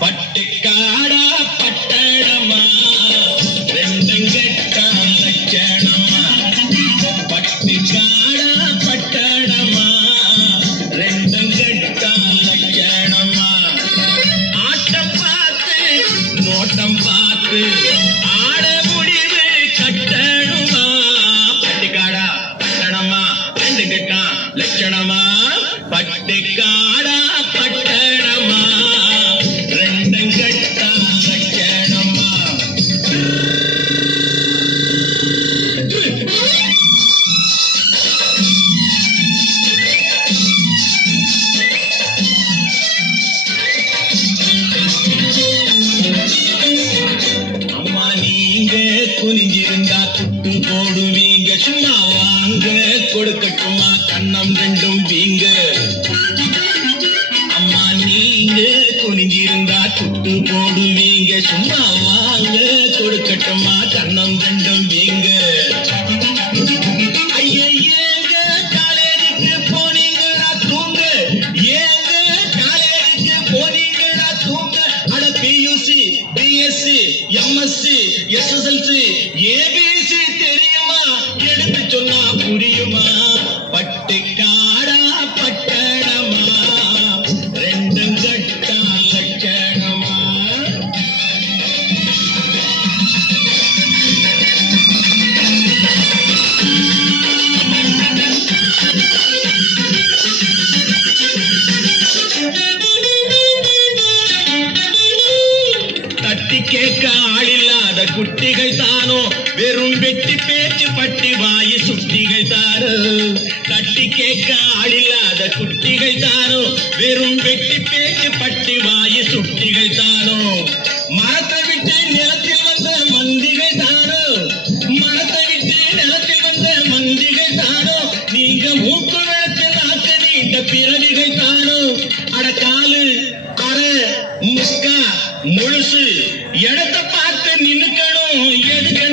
பட்டுக்காடா பட்டணமா ரெண்டுங்கட்டா லட்சணமா பட்டுக்காடா பட்டணமா ரெண்டுங்கட்டா லட்சணமா ஆட்டம் பார்த்து நோட்டம் பார்த்து ஆட முடிவு கட்டணுமா பட்டுக்காடா பட்டணமா ரெண்டுங்கட்டா லட்சணமா பட்டுக்காடா பட்டணமா குனிஞ்சிருந்தா துட்டு போடுவீங்க சும்மா வாங்க கொடுக்கட்டுமா கண்ணம் ரெண்டும் வீங்க அம்மா நீங்க குனிஞ்சிருந்தா துட்டு போடுவீங்க சும்மா வாங்க கொடுக்கட்டுமா கண்ணம் ரெண்டும் வீங்க ஐயங்க காலேஜுக்கு போனீங்களா தூங்க ஏங்க காலேஜுக்கு போனீங்களா தூங்க அட PUC BSc MSc SSLC ABC தெரியுமா எடுத்து சொன்னா புரியுமா பட்டுக்காடா பட்டணமா ரெண்டும் கட்டா லட்சணமா தட்டி கேட்க ஆளில்லாத குட்டிகள் தானோ வெறும் வெட்டி பேச்சு பட்டி வாயு சுட்டிகள் தானோ தட்டி கேட்க ஆளில்லாத குட்டிகள் தானோ வெறும் வெட்டி பேச்சு பட்டி வாயு சுட்டிகள் தானோ மரத்தை விட்டு நிலத்தில் வந்த மந்திகள் தானோ மரத்தை விட்டு நிலத்தில் வந்த மந்திகள் தானோ நீங்க மூக்கு விளக்கு நாக்கு நீண்ட பிறவிகள் தானோ அட காலு அரை முக்கா முழுசு இடத்தை பார்த்து நின்னுக்கணும் எதுக்கு